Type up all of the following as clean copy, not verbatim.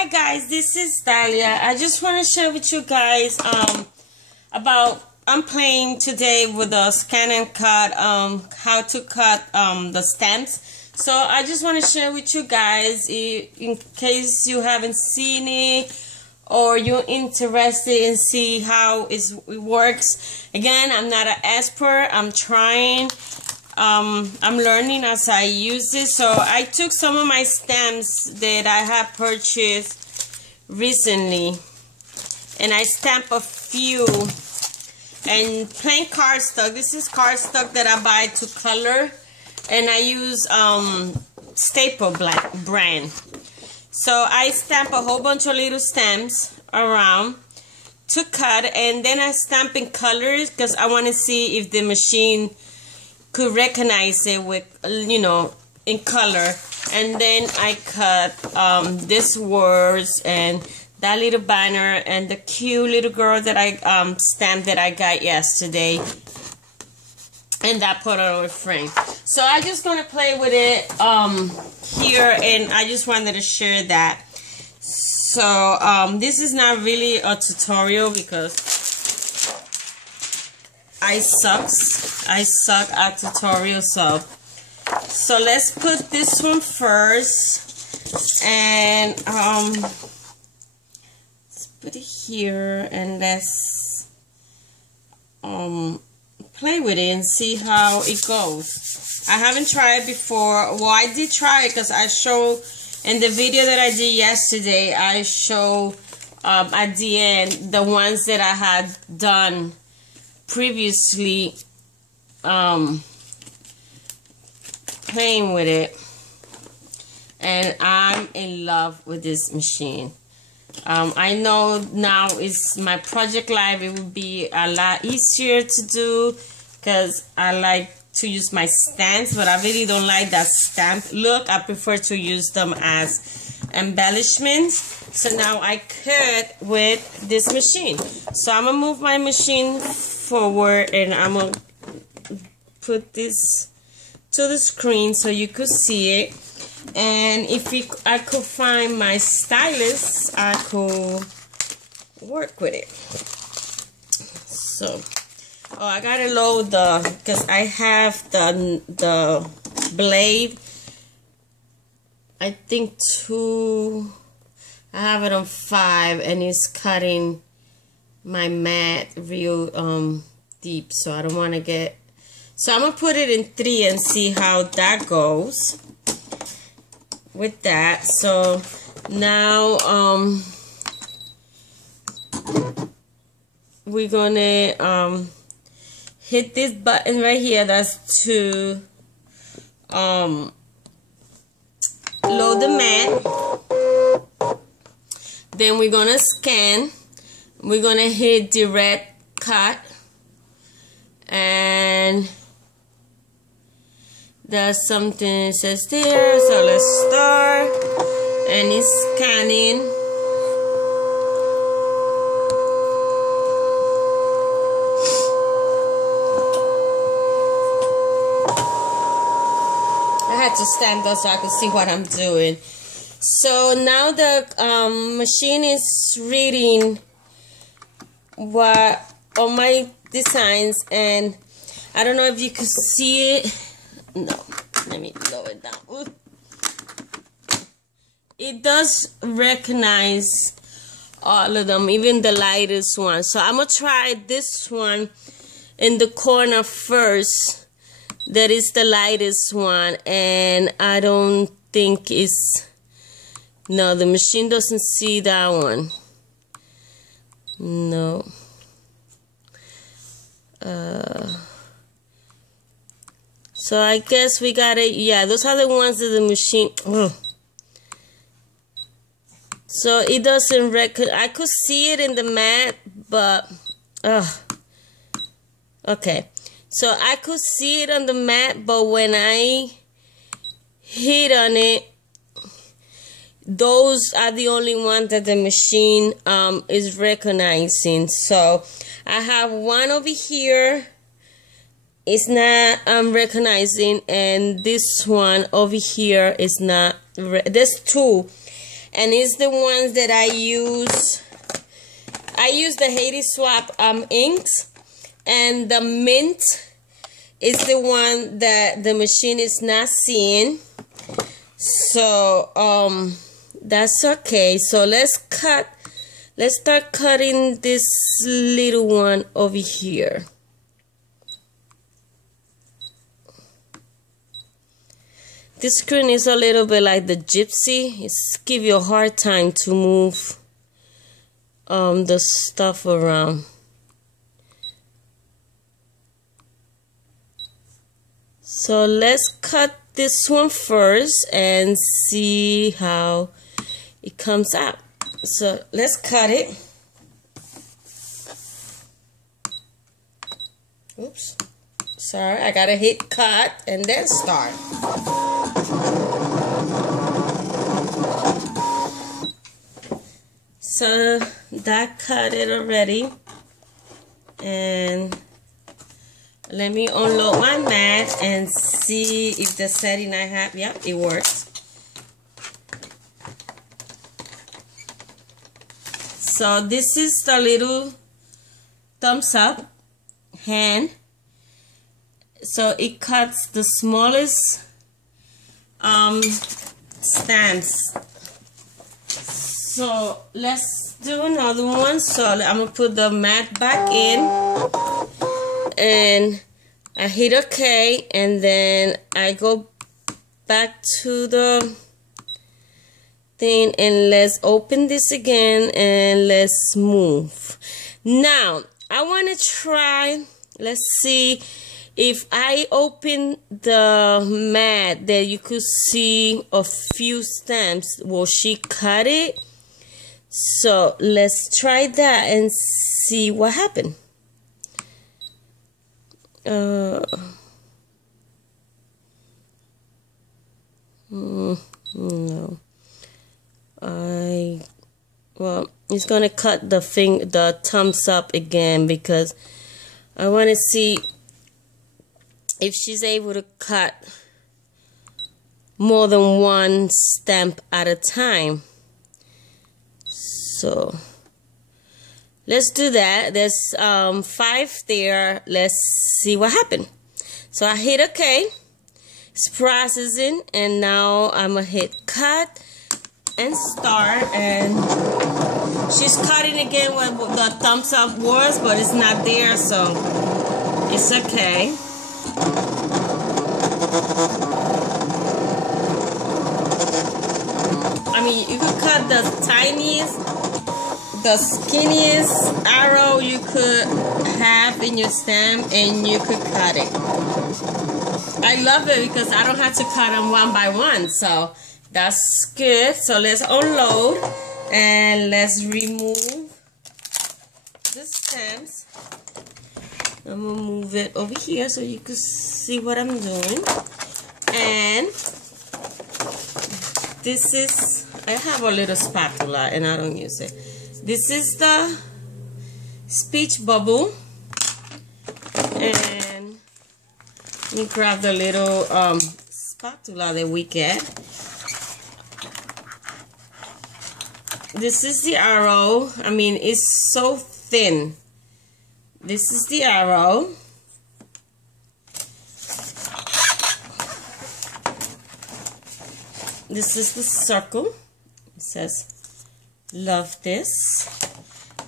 Hi guys, this is Dahlia. I just want to share with you guys about I'm playing today with the scan and cut, how to cut the stamps. So I just want to share with you guys in case you haven't seen it or you're interested in see how it works. Again, I'm not an expert. I'm trying. I'm learning as I use it. So I took some of my stamps that I have purchased recently and I stamped a few and plain cardstock. This is cardstock that I buy to color, and I use Staple brand. So I stamp a whole bunch of little stamps around to cut, and then I stamp in colors because I want to see if the machine could recognize it with, you know, in color. And then I cut these words and that little banner and the cute little girl that I stamped that I got yesterday, and that put on a frame. So I just gonna play with it here, and I just wanted to share that. So this is not really a tutorial because I suck at tutorials. So let's put this one first, and let's put it here, and let's play with it and see how it goes. I haven't tried before. Well, I did try it because I showed in the video that I did yesterday. I show at the end the ones that I had done previously, playing with it, and I'm in love with this machine. I know now is my project life, it would be a lot easier to do because I like to use my stamps, but I really don't like that stamp look. I prefer to use them as embellishments. So now I cut with this machine. So I'm gonna move my machine forward, and I'm gonna put this to the screen so you could see it. And if I could find my stylus, I could work with it. So, oh, I gotta load because I have the blade. I think I have it on 5, and it's cutting my mat real deep, so I don't want to get. So I'm gonna put it in 3 and see how that goes with that. So now we're gonna hit this button right here. That's to load the mat. Then we're gonna scan. We're gonna hit direct cut, and there's something that says there. So let's start, and it's scanning. I had to stand up so I could see what I'm doing. So now the machine is reading what all my designs, and I don't know if you could see it. No, let me lower it down. Ooh. It does recognize all of them, even the lightest one. So I'm gonna try this one in the corner first. That is the lightest one, and I don't think it's. No, the machine doesn't see that one. No. So I guess we gotta, yeah, those are the ones that the machine. Ugh. So it doesn't I could see it in the mat, but okay. So I could see it on the mat, but when I hit on it, those are the only ones that the machine is recognizing. So I have one over here, it's not recognizing, and this one over here is not. There's two, and it's the ones that I use. I use the Haiti Swap inks, and the mint is the one that the machine is not seeing. So that's okay. So let's start cutting this little one over here. This screen is a little bit like the gypsy. It's give you a hard time to move the stuff around. So let's cut this one first and see how it comes out. So let's cut it. Oops. Sorry, I gotta hit cut and then start. So that cut it already. And let me unload my mat and see if the setting I have, yep, it works. So this is the little thumbs up hand. So it cuts the smallest stamps. So let's do another one. So I'm gonna put the mat back in, and I hit OK, and then I go back to the thing, and let's open this again and let's move. Now I want to try, let's see if I open the mat that you could see a few stamps. Will she cut it? So let's try that and see what happened. No. Well, it's gonna cut the thumbs up again, because I want to see if she's able to cut more than one stamp at a time. So let's do that. There's 5 there. Let's see what happened. So I hit OK. It's processing, and now I'm gonna hit cut and start, and she's cutting again what the thumbs up was, but it's not there, so it's okay. I mean, you could cut the tiniest, the skinniest arrow you could have in your stamp, and you could cut it. I love it because I don't have to cut them one by one, so that's good. So let's unload and let's remove the stamps. I'm gonna move it over here so you can see what I'm doing. And this is, I have a little spatula and I don't use it. This is the speech bubble, and let me grab the little spatula that we get. This is the arrow. I mean, it's so thin. This is the arrow. This is the circle. It says, love this.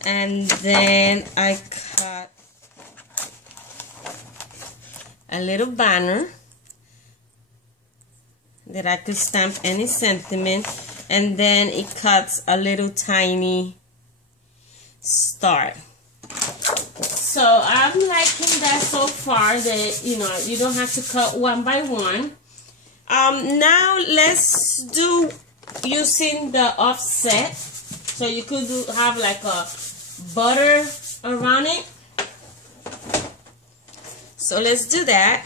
And then I cut a little banner that I could stamp any sentiment, and then it cuts a little tiny star. So I'm liking that so far, that you don't have to cut one by one. Now let's do using the offset. So you could have like a butter around it. So let's do that.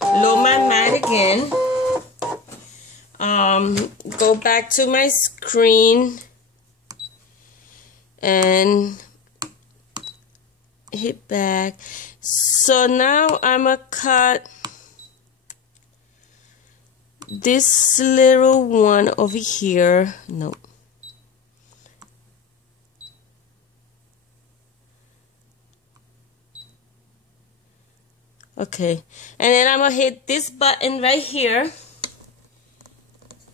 Load my mat again. Go back to my screen and hit back. So now I'm gonna cut this little one over here. No. Okay, and then I'm gonna hit this button right here.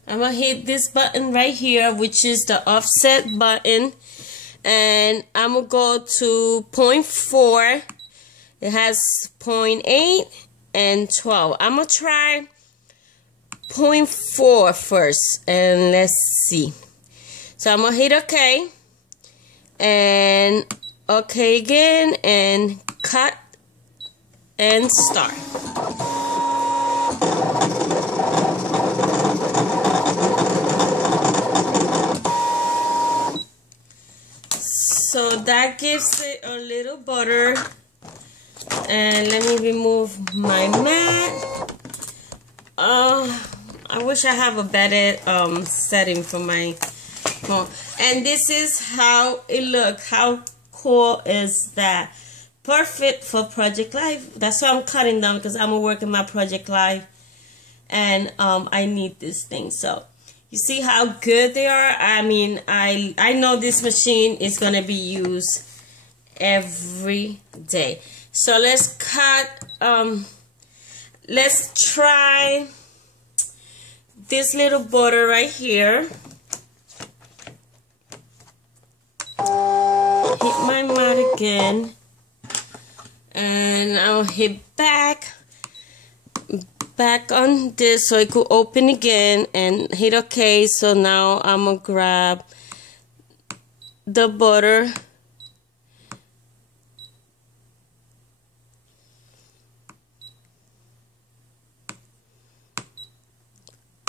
I'm gonna hit this button right here, which is the offset button, and I'm gonna go to 0.4. It has 0.8 and 12. I'm gonna try 0.4 first, and let's see. So I'm gonna hit OK, and OK again, and cut and start. So that gives it a little butter. And let me remove my mat. I wish I have a better setting for my phone. And this is how it looks. How cool is that? Perfect for Project Live. That's why I'm cutting them, because I'm working my Project Live, and I need this thing. So you see how good they are. I mean, I know this machine is gonna be used every day. So let's cut. Let's try this little border right here. Hit my mat again. And I'll hit back on this so it could open again, and hit OK. So now I'm gonna grab the butter.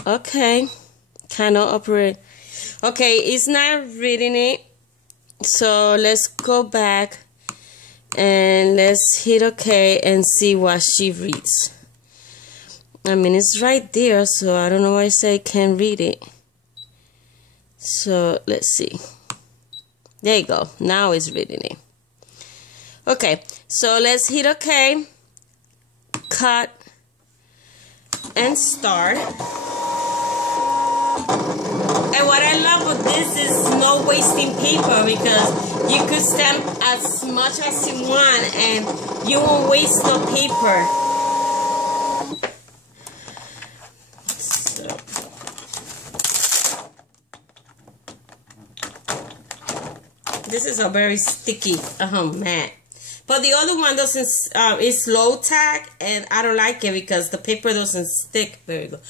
Okay, kind of operate. Okay, it's not reading it, so let's go back. And let's hit OK and see what she reads. I mean, it's right there, so I don't know why I say can't read it. So let's see. There you go. Now it's reading it. Okay, so let's hit OK, cut, and start. And what I love with this is no wasting paper, because you could stamp as much as you want and you won't waste no paper. So. This is a very sticky mat. But the other one doesn't, is low tack, and I don't like it because the paper doesn't stick very good.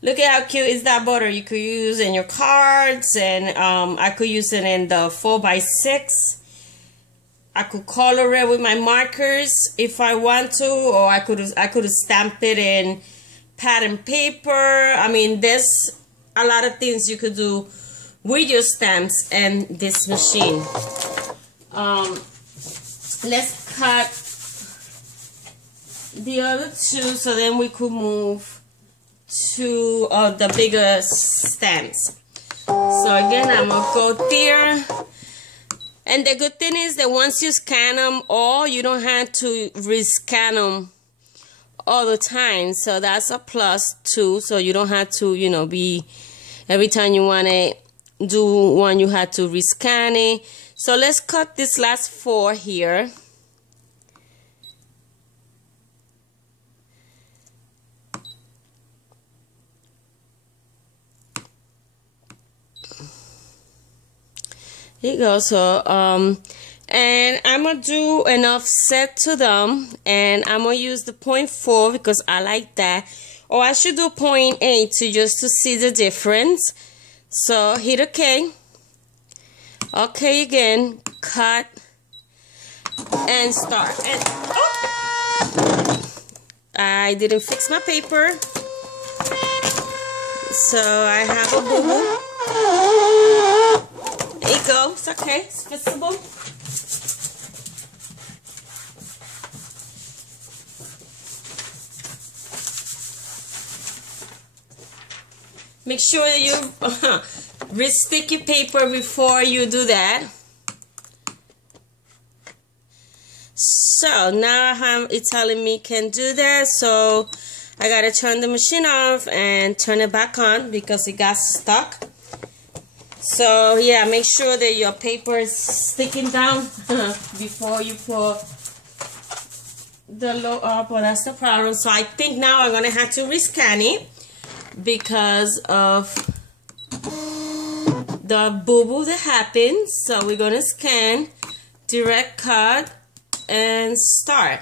Look at how cute is that butter. You could use in your cards, and I could use it in the 4x6. I could color it with my markers if I want to, or I could stamp it in pattern paper. I mean, there's a lot of things you could do with your stamps and this machine. Let's cut the other two, so then we could move to the bigger stamps. So again, I'm gonna go there, and the good thing is that once you scan them all, you don't have to rescan them all the time. So that's a plus too. So you don't have to, you know, be every time you want to do one, you have to rescan it. So let's cut this last 4 here. Here you go. So and I'm gonna do an offset to them, and I'm gonna use the 0.4 because I like that, or I should do 0.8 to see the difference. So hit OK, OK again, cut, and start. And oh, I didn't fix my paper, so I have a boo-boo. There you go. It's okay. It's fixable. Make sure that you re-stick your paper before you do that. So now it's telling me can do that. So I gotta turn the machine off and turn it back on because it got stuck. So yeah, make sure that your paper is sticking down before you put the load up, but that's the problem. So I think now I'm gonna have to rescan it because of the boo-boo that happened. So we're gonna scan, direct cut, and start.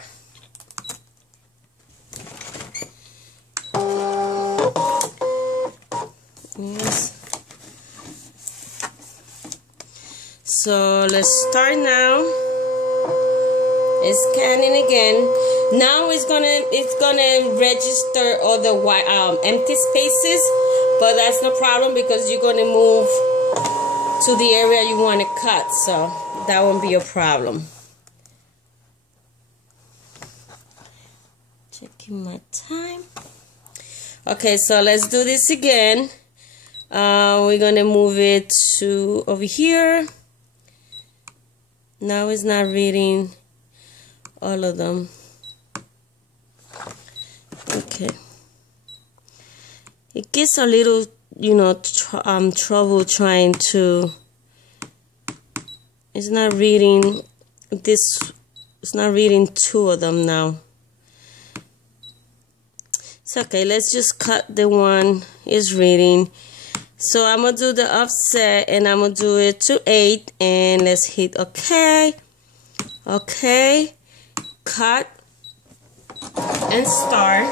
Yes. So let's start now. It's scanning again. Now it's gonna register all the empty spaces, but that's no problem because you're gonna move to the area you want to cut, so that won't be a problem. Checking my time. Okay, so let's do this again. We're gonna move it to over here. Now it's not reading all of them. Okay. It gets a little, you know, trouble trying to. It's not reading this. It's not reading two of them now. It's okay. Let's just cut the one is reading. So I'm gonna do the offset and I'm gonna do it to 8 and let's hit OK. OK. Cut and start.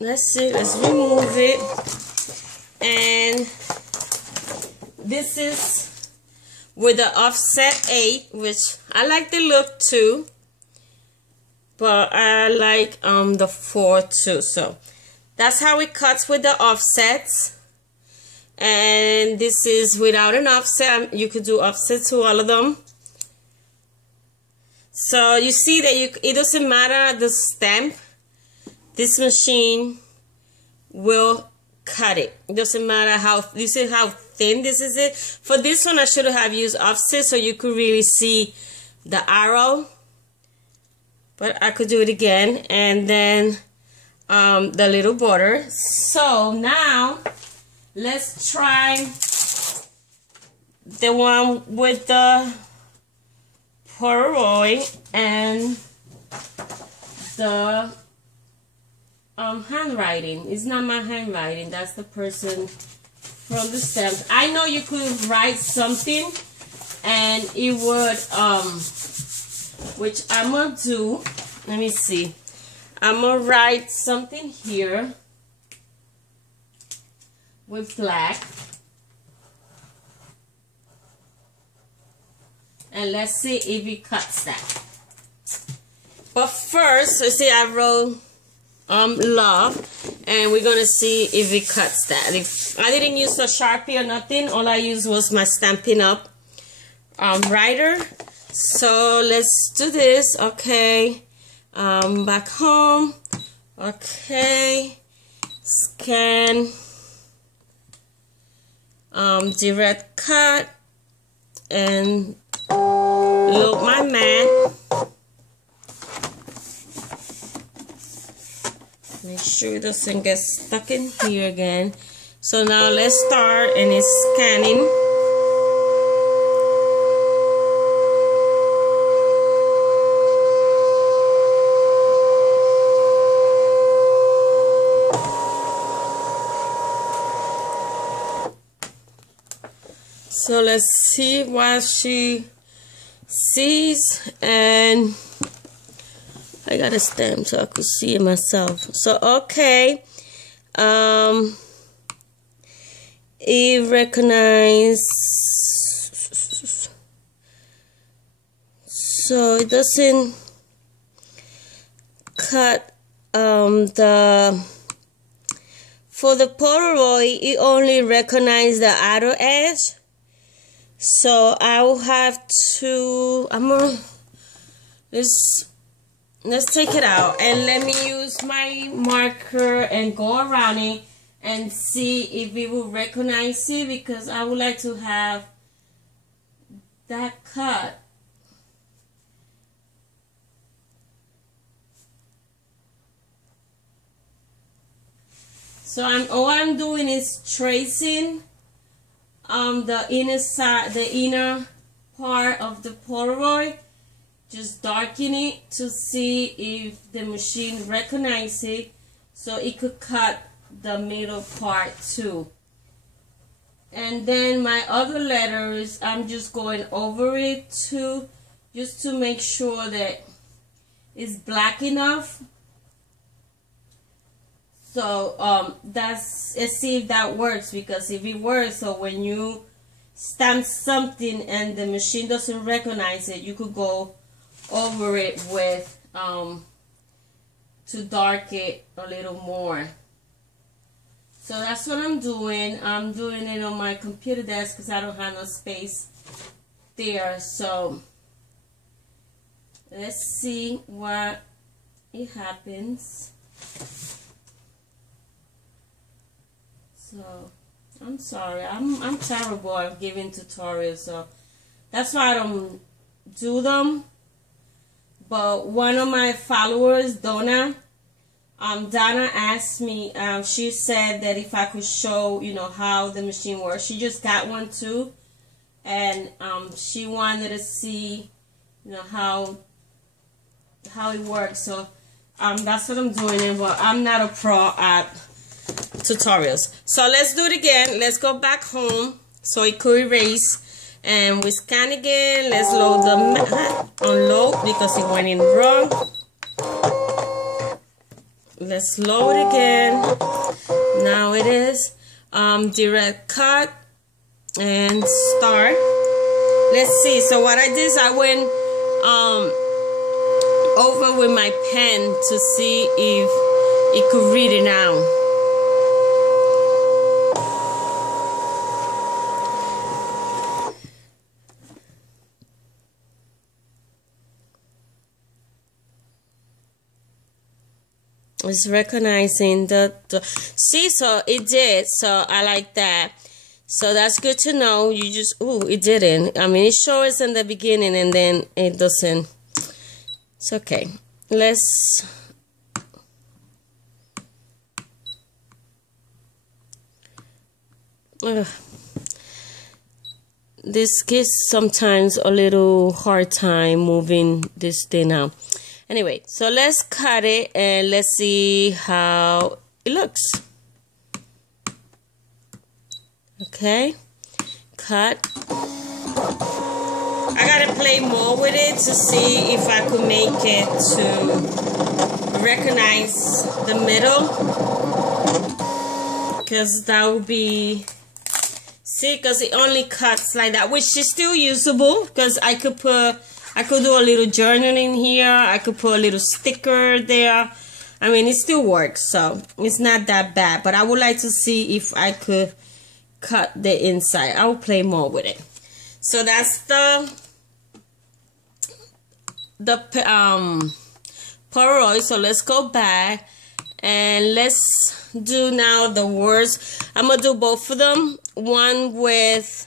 Let's see, let's remove it. And this is with the offset 8, which I like the look too, but I like the 4 too. So that's how it cuts with the offsets. And this is without an offset. You could do offset to all of them. So you see that it doesn't matter the stamp. This machine will cut it. It doesn't matter how, this is how thin this is it. For this one, I should have used offset so you could really see the arrow. But I could do it again. And then the little border. So now, let's try the one with the Polaroid and the handwriting. It's not my handwriting, that's the person from the stamp. I know you could write something and it would which I'm gonna do. Let me see, I'm gonna write something here with black and let's see if it cuts that. But first, you see I wrote love, and we're gonna see if it cuts that. If I didn't use a Sharpie or nothing, all I used was my Stampin' Up writer. So let's do this. Okay, back home. Okay, scan, direct cut, and load my mat. Make sure it doesn't get stuck in here again. So now let's start, and it's scanning. So let's see what she sees, and I got a stamp so I could see it myself. So okay, it recognized, so it doesn't cut for the Polaroid, it only recognizes the outer edge. So I will have to, let's take it out and let me use my marker and go around it and see if it will recognize it, because I would like to have that cut. So all I'm doing is tracing the inner side, the inner part of the Polaroid, just darken it to see if the machine recognizes it, so it could cut the middle part too. And then my other letters, I'm just going over it too, just to make sure that it's black enough. So let's see if that works, because if it works, so when you stamp something and the machine doesn't recognize it, you could go over it with to darken it a little more. So that's what I'm doing. I'm doing it on my computer desk because I don't have no space there. So let's see what it happens. So I'm sorry, I'm terrible at giving tutorials, so that's why I don't do them. But one of my followers, Donna asked me, she said that if I could show, how the machine works. She just got one too, and she wanted to see, how it works. So that's what I'm doing. But I'm not a pro at tutorials. So let's do it again. Let's go back home so it could erase, and we scan again. Let's load the unload because it went in wrong. Let's load again. Now it is direct cut and start. Let's see. So what I did is I went over with my pen to see if it could read it now. It's recognizing the see, so it did. So I like that. So that's good to know. You just it didn't. I mean, it shows in the beginning and then it doesn't. It's okay. Let's this gives sometimes a little hard time moving this thing out. Anyway, so let's cut it and let's see how it looks. Okay, cut. I gotta play more with it to see if I could make it to recognize the middle, because that would be, see, because it only cuts like that, which is still usable, because I could do a little journaling here. I could put a little sticker there. I mean, it still works, so it's not that bad. But I would like to see if I could cut the inside. I will play more with it. So that's the Polaroid. So let's go back and let's do now the words. I'm gonna do both of them. One with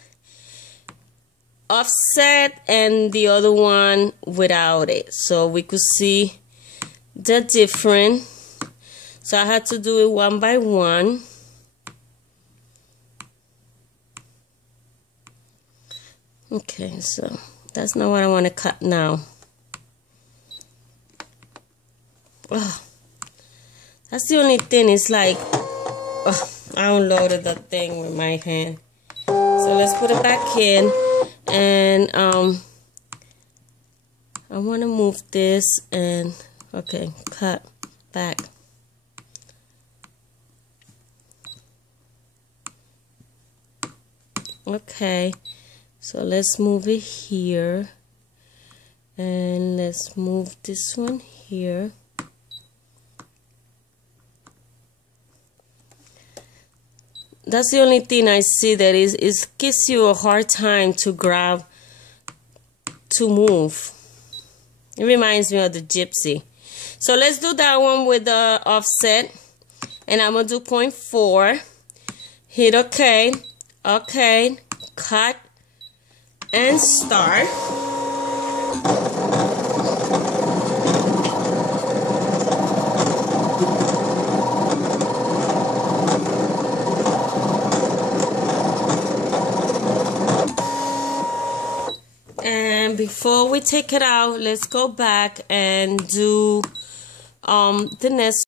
offset and the other one without it, so we could see the difference. So I had to do it one by one. Okay, so that's not what I want to cut now. Oh, that's the only thing. It's like, oh, I unloaded the thing with my hand. So let's put it back in. And I want to move this and okay, cut back. Okay, so let's move it here and let's move this one here. That's the only thing I see that is gives you a hard time to grab, to move. It reminds me of the gypsy. So let's do that one with the offset, and I'm gonna do 0.4. Hit OK. OK. Cut and start. And before we take it out, let's go back and do the next